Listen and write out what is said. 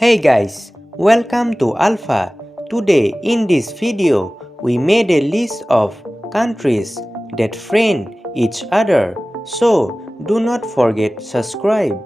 Hey guys, welcome to Alpha. Today in this video, we made a list of countries that friend each other. So do not forget subscribe.